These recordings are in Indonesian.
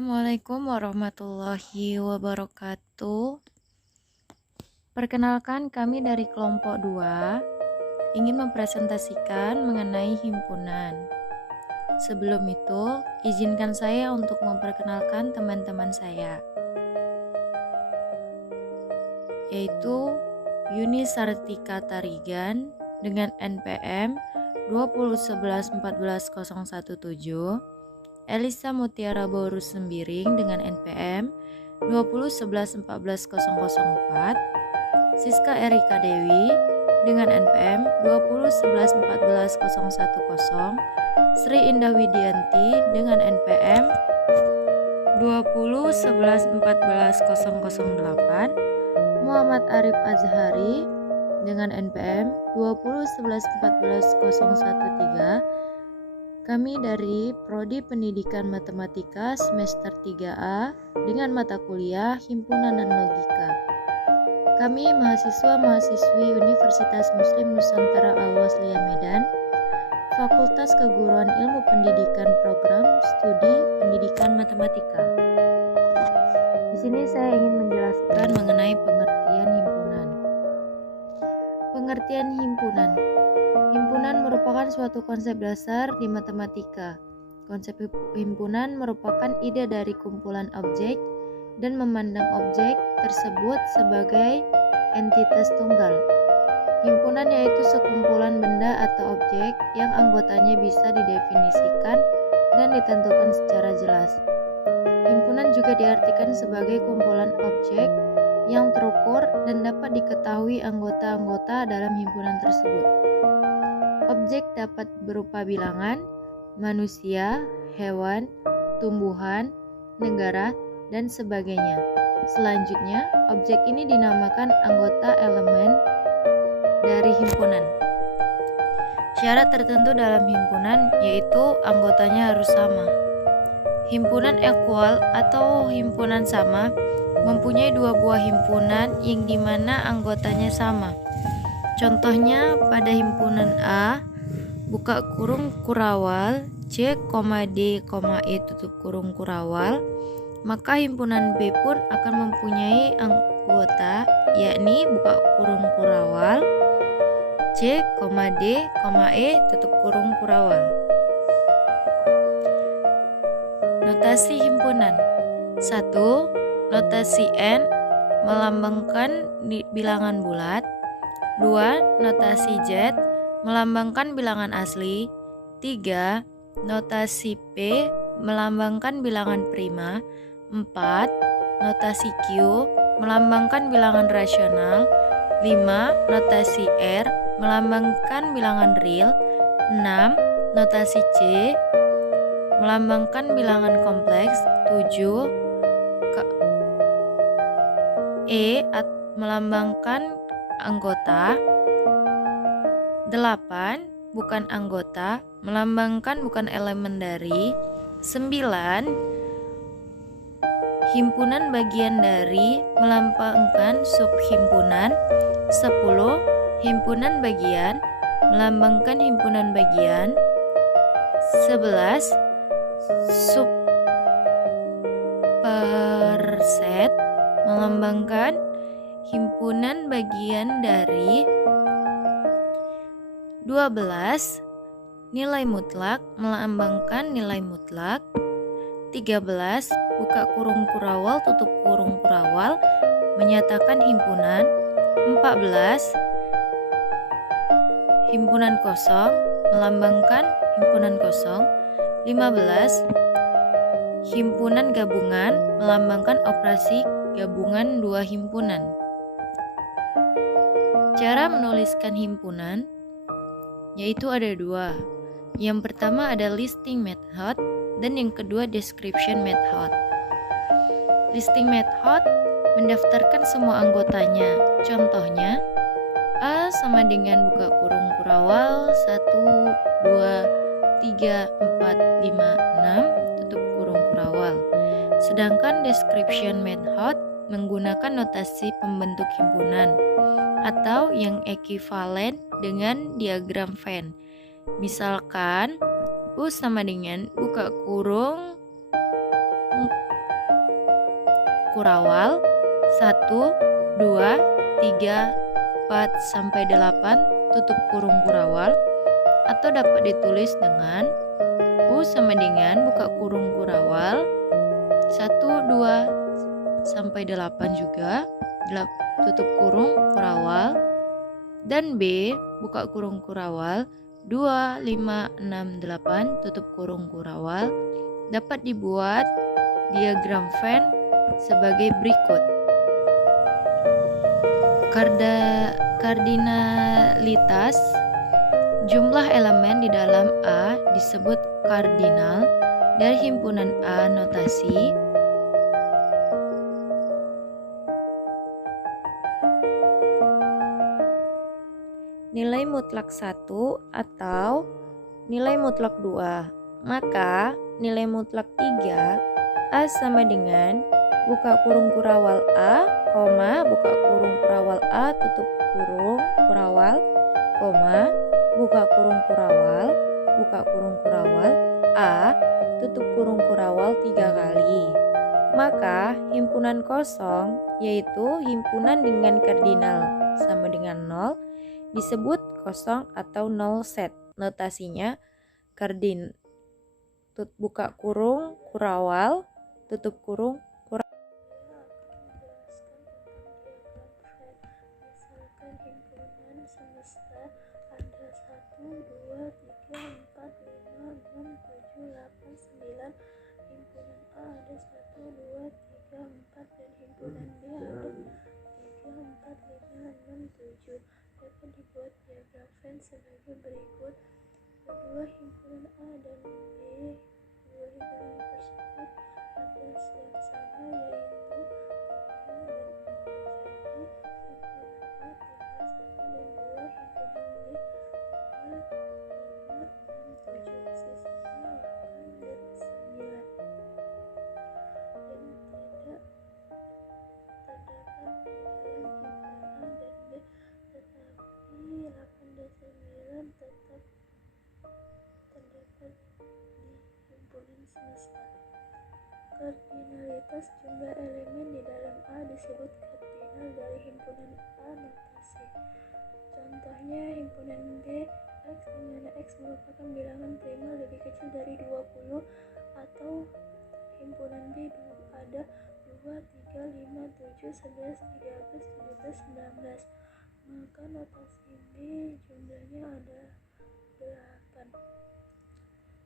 Assalamualaikum warahmatullahi wabarakatuh. Perkenalkan, kami dari kelompok 2 ingin mempresentasikan mengenai himpunan. Sebelum itu, izinkan saya untuk memperkenalkan teman-teman saya, yaitu Yuni Sartika Tarigan dengan NPM 20111141017, Elisa Mutiara Borus Sembiring dengan NPM 201111404, Siska Erika Dewi dengan NPM 20111141010, Sri Indah Widianti dengan NPM 201111408, Muhammad Arif Azhari dengan NPM 20111141013. Kami dari Prodi Pendidikan Matematika semester 3A dengan mata kuliah Himpunan dan Logika. Kami mahasiswa-mahasiswi Universitas Muslim Nusantara Al-Wasliyah Medan, Fakultas Keguruan Ilmu Pendidikan Program Studi Pendidikan Matematika. Di sini saya ingin menjelaskan mengenai pengertian himpunan. Pengertian himpunan. Himpunan merupakan suatu konsep dasar di matematika. Konsep himpunan merupakan ide dari kumpulan objek dan memandang objek tersebut sebagai entitas tunggal. Himpunan yaitu sekumpulan benda atau objek yang anggotanya bisa didefinisikan dan ditentukan secara jelas. Himpunan juga diartikan sebagai kumpulan objek yang terukur dan dapat diketahui anggota-anggota dalam himpunan tersebut. Objek dapat berupa bilangan, manusia, hewan, tumbuhan, negara, dan sebagainya. Selanjutnya, objek ini dinamakan anggota elemen dari himpunan. Syarat tertentu dalam himpunan yaitu anggotanya harus sama. Himpunan ekual atau himpunan sama mempunyai dua buah himpunan yang dimana anggotanya sama. Contohnya pada himpunan A, buka kurung kurawal, C, D, E tutup kurung kurawal, maka himpunan B pun akan mempunyai anggota, yakni buka kurung kurawal, C, D, E tutup kurung kurawal. Notasi himpunan. 1. Notasi N melambangkan bilangan bulat. 2. Notasi Z melambangkan bilangan asli. 3. Notasi P melambangkan bilangan prima. 4. Notasi Q melambangkan bilangan rasional. 5. Notasi R melambangkan bilangan real. 6. Notasi C melambangkan bilangan kompleks. 7. E melambangkan anggota. 8. Bukan anggota melambangkan bukan elemen dari. 9. Himpunan bagian dari melambangkan subhimpunan. 10. Himpunan bagian melambangkan himpunan bagian. 11. Superset melambangkan himpunan bagian dari. 12. Nilai mutlak melambangkan nilai mutlak. 13. Buka kurung kurawal tutup kurung kurawal menyatakan himpunan. 14. Himpunan kosong melambangkan himpunan kosong. 15. Himpunan gabungan melambangkan operasi gabungan dua himpunan. Cara menuliskan himpunan yaitu ada dua. Yang pertama ada listing method dan yang kedua description method. Listing method mendaftarkan semua anggotanya. Contohnya A sama dengan buka kurung kurawal 1, 2, 3, 4, 5, 6 tutup kurung kurawal. Sedangkan description method menggunakan notasi pembentuk himpunan atau yang ekuivalen dengan diagram Venn. Misalkan U sama dengan buka kurung kurawal 1, 2, 3, 4, sampai 8 tutup kurung kurawal, atau dapat ditulis dengan U sama dengan buka kurung kurawal 1, 2, sampai 8 juga tutup kurung kurawal, dan B buka kurung kurawal 2, 5, 6, 8 tutup kurung kurawal. Dapat dibuat diagram Venn sebagai berikut. Kardinalitas jumlah elemen di dalam A disebut kardinal dari himpunan A notasi nilai mutlak 1 atau nilai mutlak 2. Maka nilai mutlak 3 A sama dengan buka kurung kurawal A, buka kurung kurawal A tutup kurung kurawal, buka kurung kurawal A tutup kurung kurawal 3 kali. Maka himpunan kosong, yaitu himpunan dengan kardinal sama dengan 0, disebut kosong atau null set. Notasinya buka kurung kurawal tutup kurung kurawal. Misalkan himpunan semesta ada 1, 2, 3, 4, 5, 6, 7, 8, 9. Himpunan A ada 1, 2, 3, 4, dan himpunan B ada 3, 4, 5, 6, 7. Dapat dibuat diagram Venn sebagai berikut. Kedua himpunan A dan B, dua himpunan tersebut ada yang sama, yaitu 3 dan 4. Jadi himpunan A tinggal 1 dan 2, himpunan B 4, 5, 6, 7. Sisanya 8 dan 9. Yang tidak terdapat di dalam himpunan A dan B, tetapi 8 dan 9 tetap terdapat di himpunan semesta. Kardinalitas jumlah elemen di dalam A disebut kardinal dari himpunan A notasi. Contohnya himpunan B X, di mana X merupakan bilangan primal lebih kecil dari 20, atau himpunan B ada 2, 3, 5, 7, 11, 13, 17, 19. Maka notasi B jumlahnya ada 8.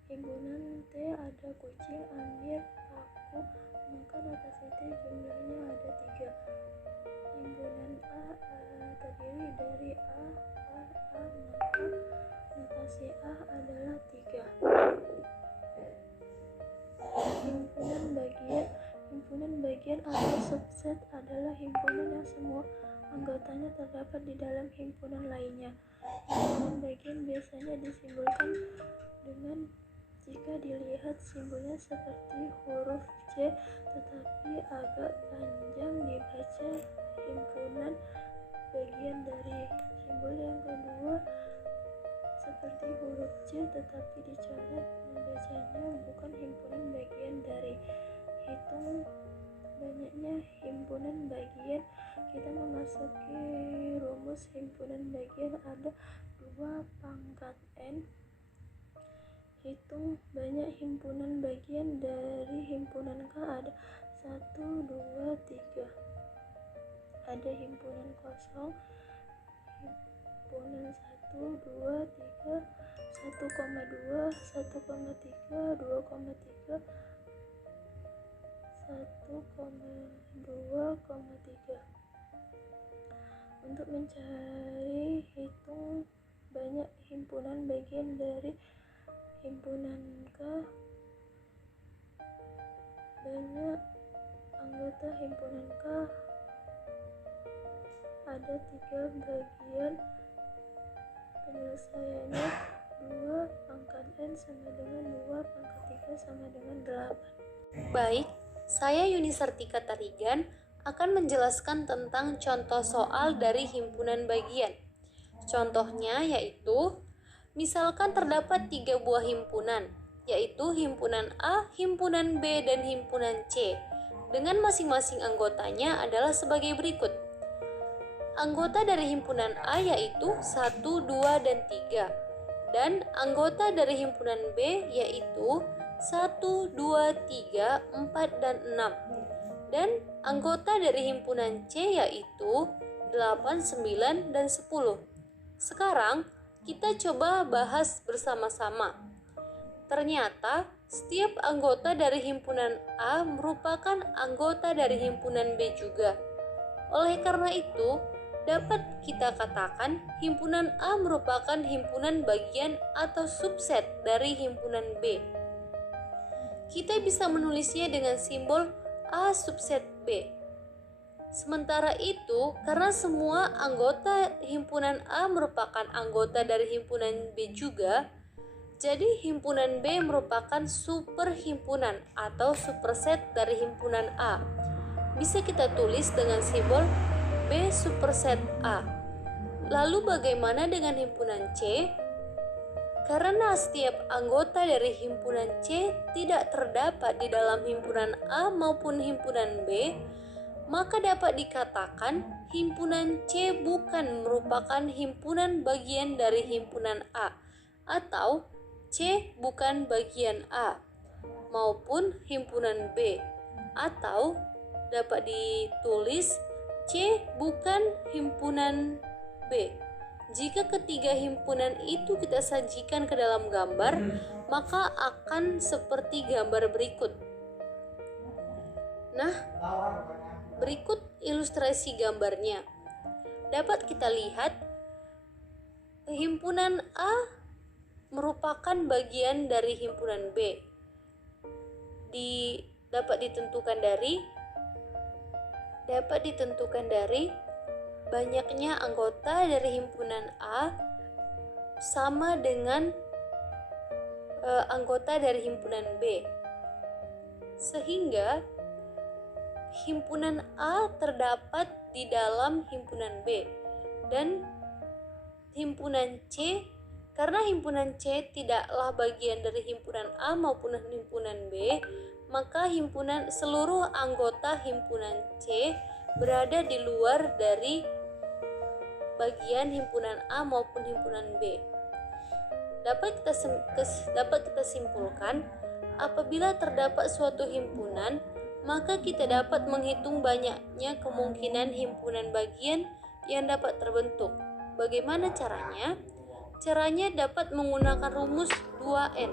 Himpunan T ada kucing, ambil, aku, maka notasi T jumlahnya ada 3. Himpunan A terdiri dari A, maka notasi A adalah 3. Himpunan bagian atau subset adalah himpunan yang semua anggotanya terdapat di dalam himpunan lainnya. Himpunan bagian biasanya disimbolkan dengan, jika dilihat simbolnya seperti huruf C, tetapi agak panjang dibaca himpunan bagian dari. Simbol yang kedua seperti huruf C tetapi dicoret, membacanya bukan himpunan bagian dari. Hitung banyaknya himpunan bagian. Kita memasuki rumus himpunan bagian ada 2 pangkat N. Hitung banyak himpunan bagian dari himpunan K ada 1, 2, 3. Ada himpunan kosong, himpunan 1, 2, 3, 1,2, 1,3, 2,3, 1,2,3. Untuk mencari hitung banyak himpunan bagian dari himpunan K, banyak anggota himpunan K ada 3 bagian. Penyelesaiannya 2 pangkat N sama dengan 2 pangkat 3 sama dengan 8. Baik, saya Yuni Sartika Tarigan akan menjelaskan tentang contoh soal dari himpunan bagian. Contohnya yaitu, misalkan terdapat 3 buah himpunan, yaitu himpunan A, himpunan B, dan himpunan C. dengan masing-masing anggotanya adalah sebagai berikut. Anggota dari himpunan A yaitu 1, 2, dan 3. Dan anggota dari himpunan B yaitu 1, 2, 3, 4, dan 6. Dan anggota dari himpunan C yaitu 8, 9, dan 10. Sekarang kita coba bahas bersama-sama. Ternyata setiap anggota dari himpunan A merupakan anggota dari himpunan B juga. Oleh karena itu, dapat kita katakan himpunan A merupakan himpunan bagian atau subset dari himpunan B. Kita bisa menulisnya dengan simbol A subset B. Sementara itu, karena semua anggota himpunan A merupakan anggota dari himpunan B juga, jadi himpunan B merupakan superhimpunan atau superset dari himpunan A. Bisa kita tulis dengan simbol B superset A. Lalu bagaimana dengan himpunan C? Karena setiap anggota dari himpunan C tidak terdapat di dalam himpunan A maupun himpunan B, maka dapat dikatakan himpunan C bukan merupakan himpunan bagian dari himpunan A, atau C bukan bagian A, maupun himpunan B, atau dapat ditulis C bukan himpunan B. Jika ketiga himpunan itu kita sajikan ke dalam gambar, maka akan seperti gambar berikut. Nah, berikut ilustrasi gambarnya. Dapat kita lihat himpunan A merupakan bagian dari himpunan B. Dapat ditentukan dari banyaknya anggota dari himpunan A sama dengan anggota dari himpunan B. Sehingga himpunan A terdapat di dalam himpunan B, dan himpunan C, karena himpunan C tidaklah bagian dari himpunan A maupun himpunan B, maka seluruh anggota himpunan C berada di luar dari bagian himpunan A maupun himpunan B. Dapat kita simpulkan, apabila terdapat suatu himpunan, maka kita dapat menghitung banyaknya kemungkinan himpunan bagian yang dapat terbentuk. Bagaimana caranya? Caranya dapat menggunakan rumus 2N,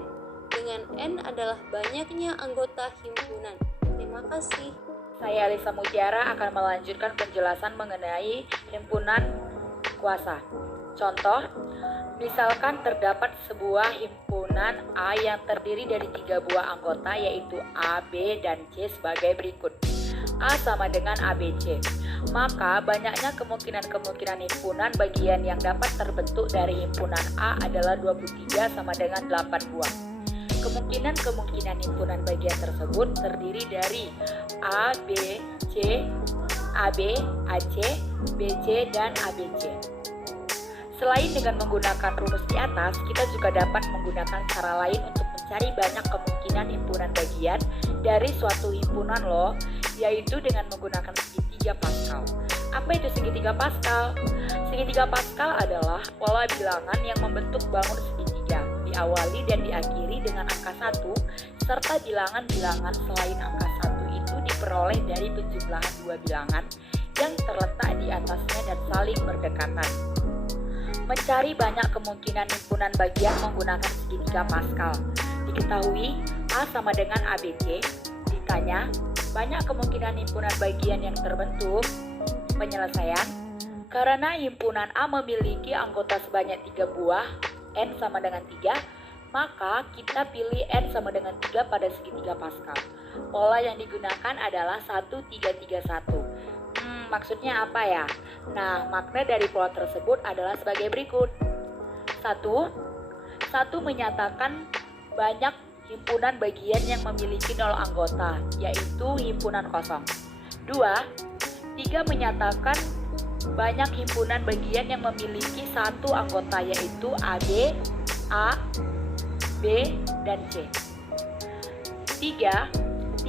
dengan N adalah banyaknya anggota himpunan. Terima kasih. Saya Alisa Mutiara akan melanjutkan penjelasan mengenai himpunan kuasa. Contoh, misalkan terdapat sebuah himpunan A yang terdiri dari 3 buah anggota, yaitu A, B, dan C sebagai berikut. A sama dengan ABC. Maka banyaknya kemungkinan himpunan bagian yang dapat terbentuk dari himpunan A adalah 23 sama dengan 8 buah. Kemungkinan himpunan bagian tersebut terdiri dari A, B, C, AB, AC, BC, dan ABC. Selain dengan menggunakan rumus di atas, kita juga dapat menggunakan cara lain untuk mencari banyak kemungkinan himpunan bagian dari suatu himpunan loh, yaitu dengan menggunakan segitiga Pascal. Apa itu segitiga Pascal? Segitiga Pascal adalah pola bilangan yang membentuk bangun segitiga, diawali dan diakhiri dengan angka 1, serta bilangan-bilangan selain angka 1 itu diperoleh dari penjumlahan 2 bilangan yang terletak di atasnya dan saling berdekatan. Mencari banyak kemungkinan himpunan bagian menggunakan segitiga Pascal. Diketahui A sama dengan ABC. Ditanya, banyak kemungkinan himpunan bagian yang terbentuk. Penyelesaian, karena himpunan A memiliki anggota sebanyak 3 buah, N sama dengan 3, maka kita pilih N sama dengan 3 pada segitiga Pascal. Pola yang digunakan adalah 1, 3, 3, 1. Maksudnya apa ya? Nah, makna dari pola tersebut adalah sebagai berikut. 1 menyatakan banyak himpunan bagian yang memiliki 0 anggota, yaitu himpunan kosong. 3 menyatakan banyak himpunan bagian yang memiliki 1 anggota, yaitu AB, A, B, dan C. 3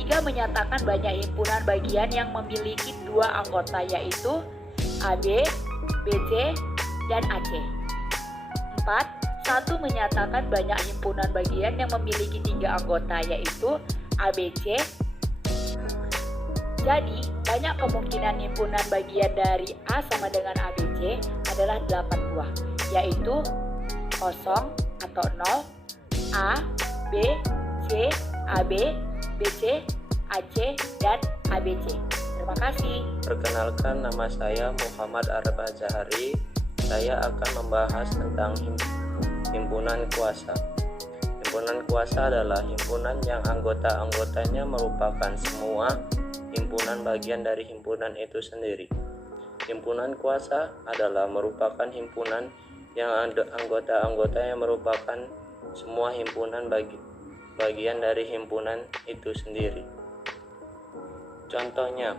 3 menyatakan banyak himpunan bagian yang memiliki 2 anggota, yaitu AB, BC, dan AC. 4. 1 menyatakan banyak himpunan bagian yang memiliki 3 anggota, yaitu ABC. Jadi, banyak kemungkinan himpunan bagian dari A sama dengan ABC adalah 8 buah, yaitu 0 atau 0, A, B, C, AB, BC, AC, dan ABC. Terima kasih. Perkenalkan, nama saya Muhammad Arba Zahari. Saya akan membahas tentang himpunan kuasa. Himpunan kuasa adalah himpunan yang anggota-anggotanya merupakan semua himpunan bagian dari himpunan itu sendiri. Himpunan kuasa adalah merupakan himpunan yang anggota-anggotanya merupakan semua himpunan bagian dari himpunan itu sendiri. Contohnya,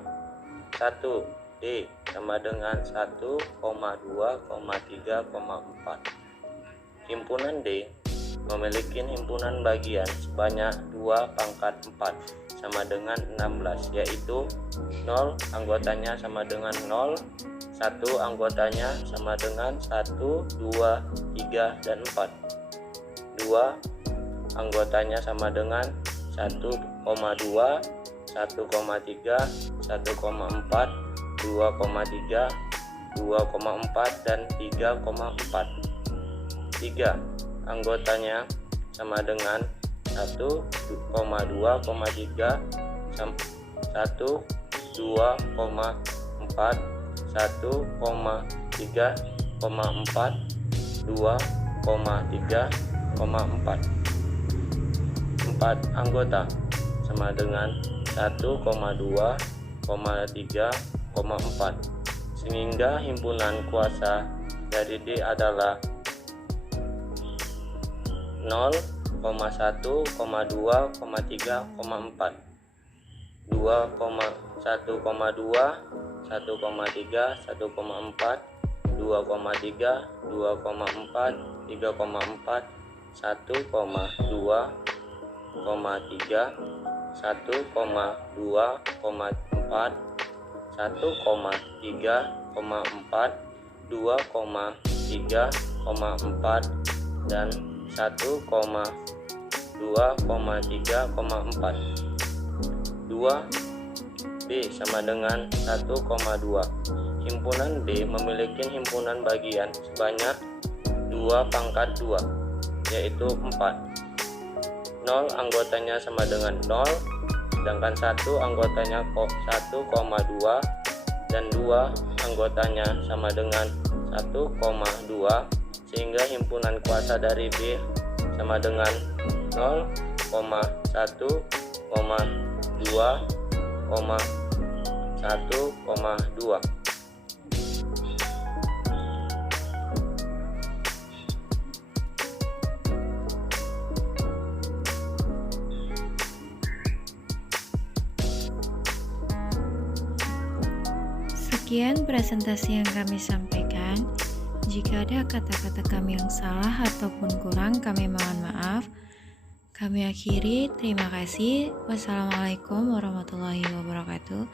1. D sama dengan 1,2,3,4. Himpunan D memiliki himpunan bagian sebanyak 2/4 sama dengan 16, yaitu 0 anggotanya sama dengan 0, 1 anggotanya sama dengan 1, 2, 3, dan 4. 2 anggotanya sama dengan 1,2, 1,3, 1,4, 2,3, 2,4, dan 3,4. 3 anggotanya sama dengan 1,2,3, 1, 2,4, 1,3,4, 2,3,4. 4 anggota sama dengan 1,2,3,4, sehingga himpunan kuasa dari D adalah 0,1,2,3,4, 2,1,2, 1,3, 1,4, 2,3, 2,4, 3,4, 1,2,3, 1,2,4, 1,3,4, 2,3,4, dan 1,2,3,4. 2. B sama dengan 1,2. Himpunan B memiliki himpunan bagian sebanyak 2/2, yaitu 4. 0 anggotanya sama dengan 0, sedangkan 1 anggotanya 1,2, dan 2 anggotanya sama dengan 1,2, sehingga himpunan kuasa dari B sama dengan 0,1,2,1,2. Sekian presentasi yang kami sampaikan. Jika ada kata-kata kami yang salah ataupun kurang, kami mohon maaf. Kami akhiri, terima kasih. Wassalamualaikum warahmatullahi wabarakatuh.